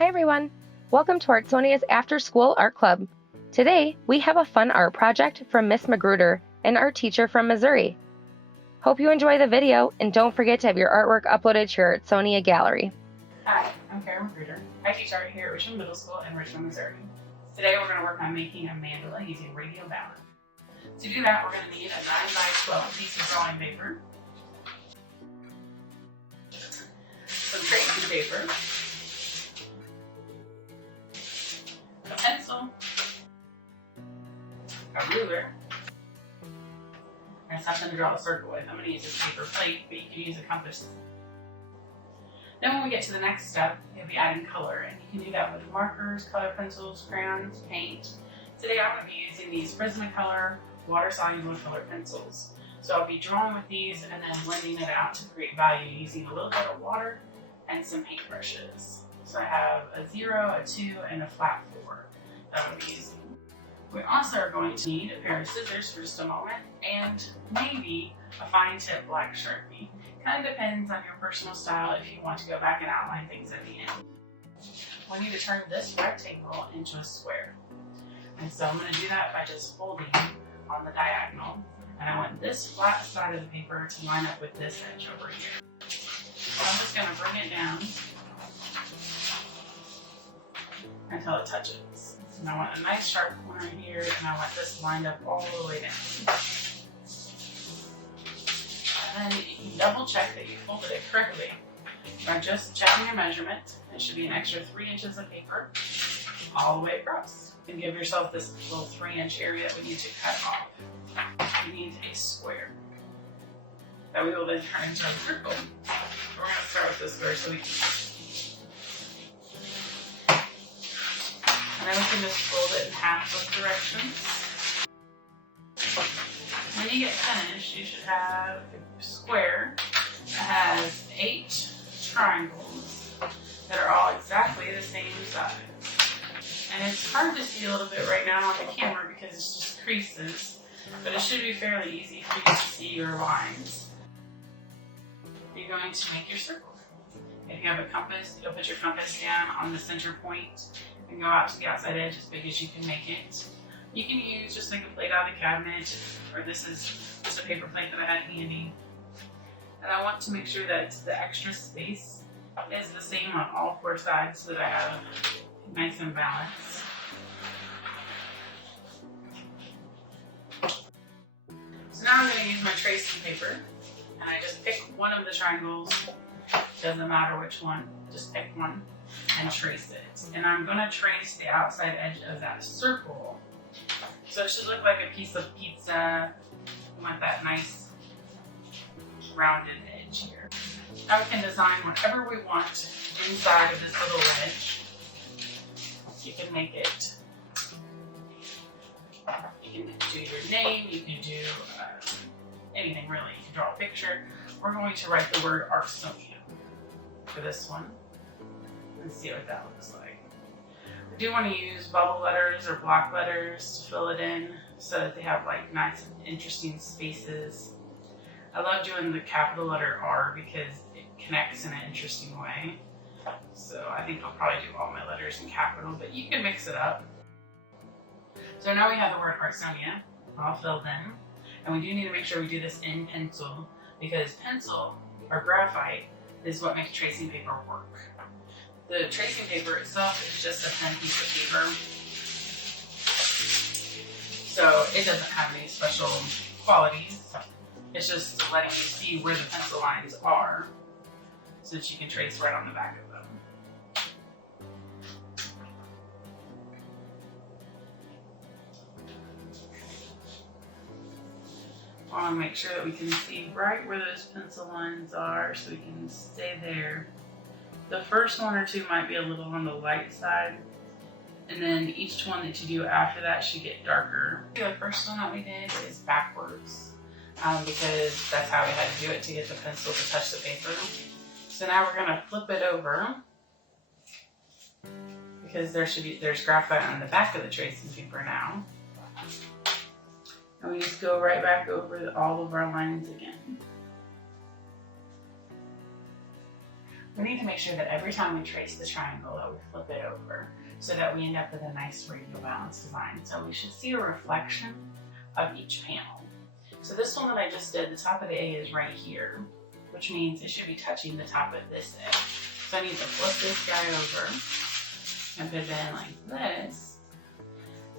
Hi everyone! Welcome to Artsonia's After School Art Club. Today, we have a fun art project from Miss Magruder, an art teacher from Missouri. Hope you enjoy the video, and don't forget to have your artwork uploaded to your Artsonia gallery. Hi, I'm Cara Magruder. I teach art here at Richmond Middle School in Richmond, Missouri. Today we're going to work on making a mandala using radial balance. To do that, we're going to need a 9x12 piece of drawing paper, some tracing paper, a pencil, a ruler, and something to draw a circle with. I'm going to use a paper plate, but you can use a compass. Then when we get to the next step, you'll be adding color, and you can do that with markers, color pencils, crayons, paint. Today I'm going to be using these Prismacolor water-soluble color pencils. So I'll be drawing with these and then blending it out to create value using a little bit of water and some paintbrushes. So I have a 0, a 2, and a flat 4 that I'm using. We also are going to need a pair of scissors for just a moment, and maybe a fine tip black Sharpie. Kind of depends on your personal style if you want to go back and outline things at the end. We need to turn this rectangle into a square. And so I'm going to do that by just folding on the diagonal. And I want this flat side of the paper to line up with this edge over here. So I'm just going to bring it down until it touches. And I want a nice sharp corner here, and I want this lined up all the way down. And then you can double check that you folded it correctly by just checking your measurement. It should be an extra 3 inches of paper all the way across. And give yourself this little 3-inch area that we need to cut off. We need a square that we will then turn into a circle. We're going to start with this square so we can. And then we can just fold it in half both directions. When you get finished, you should have a square that has 8 triangles that are all exactly the same size. And it's hard to see a little bit right now on the camera because it's just creases, but it should be fairly easy for you to see your lines. You're going to make your circle. If you have a compass, you'll put your compass down on the center point and go out to the outside edge as big as you can make it. You can use just like a plate out of the cabinet, or this is just a paper plate that I had handy. And I want to make sure that the extra space is the same on all 4 sides so that I have nice and balanced. So now I'm going to use my tracing paper, and I just pick one of the triangles. Doesn't matter which one, just pick one and trace it. And I'm going to trace the outside edge of that circle. So it should look like a piece of pizza. We want that nice rounded edge here. Now we can design whatever we want inside of this little wedge. You can make it, you can do your name, you can do anything really. You can draw a picture. We're going to write the word Artsonia for this one and see what that looks like. We do want to use bubble letters or block letters to fill it in so that they have like nice and interesting spaces. I love doing the capital letter R because it connects in an interesting way. So I think I'll probably do all my letters in capital, but you can mix it up. So now we have the word Artsonia all filled in. And we do need to make sure we do this in pencil because pencil or graphite is what makes tracing paper work. The tracing paper itself is just a thin piece of paper. So it doesn't have any special qualities. It's just letting you see where the pencil lines are so that you can trace right on the back of them. I want to make sure that we can see right where those pencil lines are so we can stay there. The first 1 or 2 might be a little on the light side, and then each one that you do after that should get darker. The first one that we did is backwards because that's how we had to do it to get the pencil to touch the paper. So now we're going to flip it over because there's graphite on the back of the tracing paper now. And we just go right back over all of our lines again. We need to make sure that every time we trace the triangle that we flip it over so that we end up with a nice radial balance design. So we should see a reflection of each panel. So this one that I just did, the top of the A is right here, which means it should be touching the top of this A. So I need to flip this guy over and put it in like this.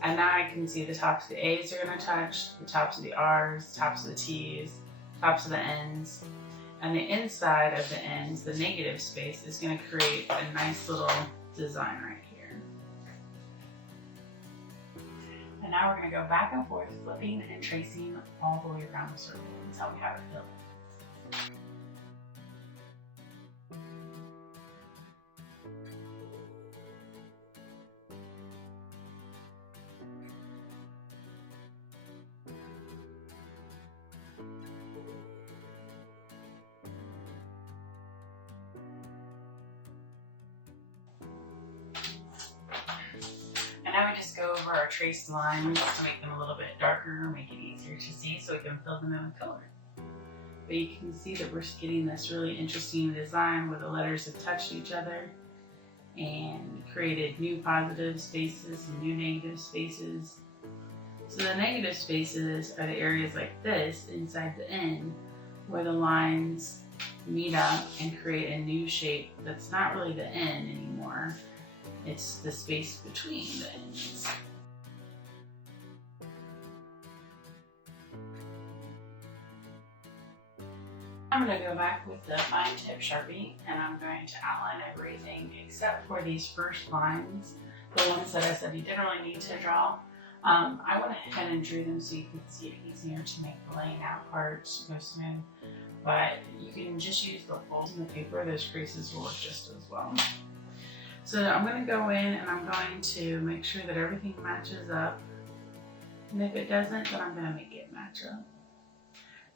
And now I can see the tops of the A's are gonna touch, the tops of the R's, tops of the T's, tops of the N's. And the inside of the ends, the negative space, is gonna create a nice little design right here. And now we're gonna go back and forth, flipping and tracing all the way around the circle until we have it filled. And now we just go over our traced lines to make them a little bit darker, make it easier to see so we can fill them in with color. But you can see that we're getting this really interesting design where the letters have touched each other and created new positive spaces and new negative spaces. So the negative spaces are the areas like this inside the N where the lines meet up and create a new shape that's not really the N anymore. It's the space between the ends. I'm going to go back with the fine tip Sharpie and I'm going to outline everything except for these first lines, the ones that I said you didn't really need to draw. I went ahead and drew them so you could see it easier to make the laying out parts go smooth. But you can just use the folds in the paper, those creases will work just as well. So I'm going to go in and I'm going to make sure that everything matches up. And if it doesn't, then I'm going to make it match up.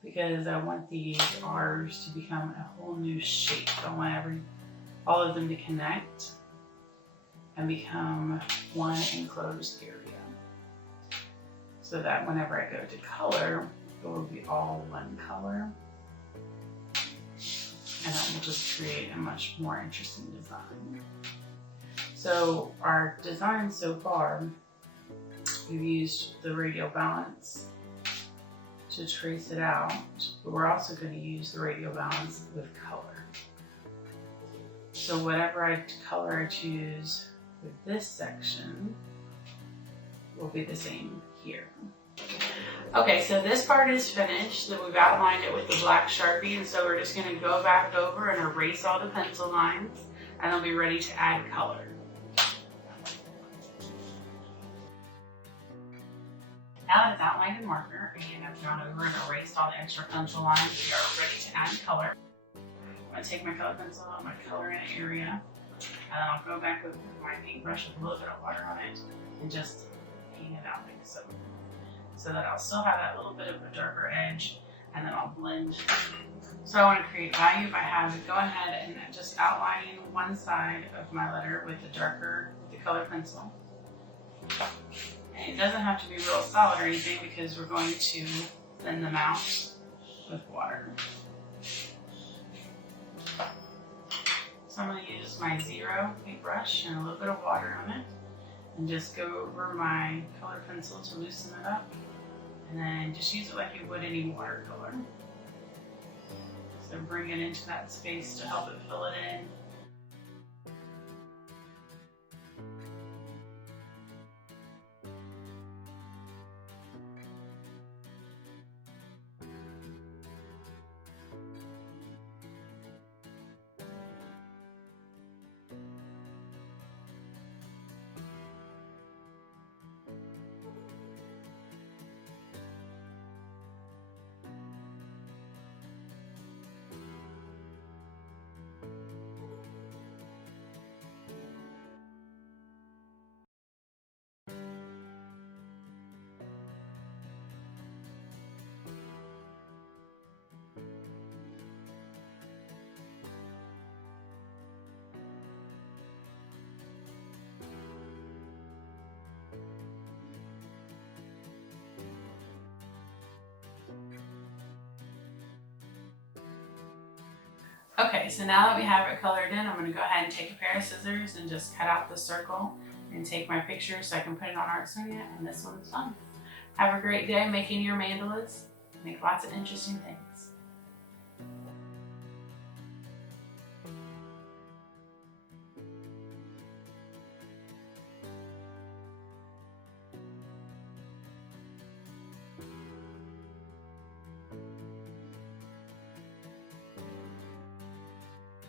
Because I want these R's to become a whole new shape. I want all of them to connect and become one enclosed area. So that whenever I go to color, it will be all one color. And that will just create a much more interesting design. So our design so far, we've used the radial balance to trace it out, but we're also going to use the radial balance with color. So whatever color I choose with this section will be the same here. Okay, so this part is finished. So we've outlined it with the black Sharpie, and so we're just going to go back over and erase all the pencil lines, and they'll be ready to add color. Now that it's outlined in marker, again, I've gone over and erased all the extra pencil lines. We are ready to add color. I'm going to take my color pencil, I'm going to color in an area, and then I'll go back with my paintbrush with a little bit of water on it and just paint it out like so. So that I'll still have that little bit of a darker edge, and then I'll blend. So I want to create value by having go ahead and just outlining one side of my letter with the color pencil. And it doesn't have to be real solid or anything because we're going to blend them out with water. So I'm going to use my 0 paintbrush and a little bit of water on it and just go over my color pencil to loosen it up, and then just use it like you would any watercolor. So bring it into that space to help it fill it in. Okay, so now that we have it colored in, I'm going to go ahead and take a pair of scissors and just cut out the circle and take my picture so I can put it on Artsonia, and this one's done. Have a great day making your mandalas. Make lots of interesting things.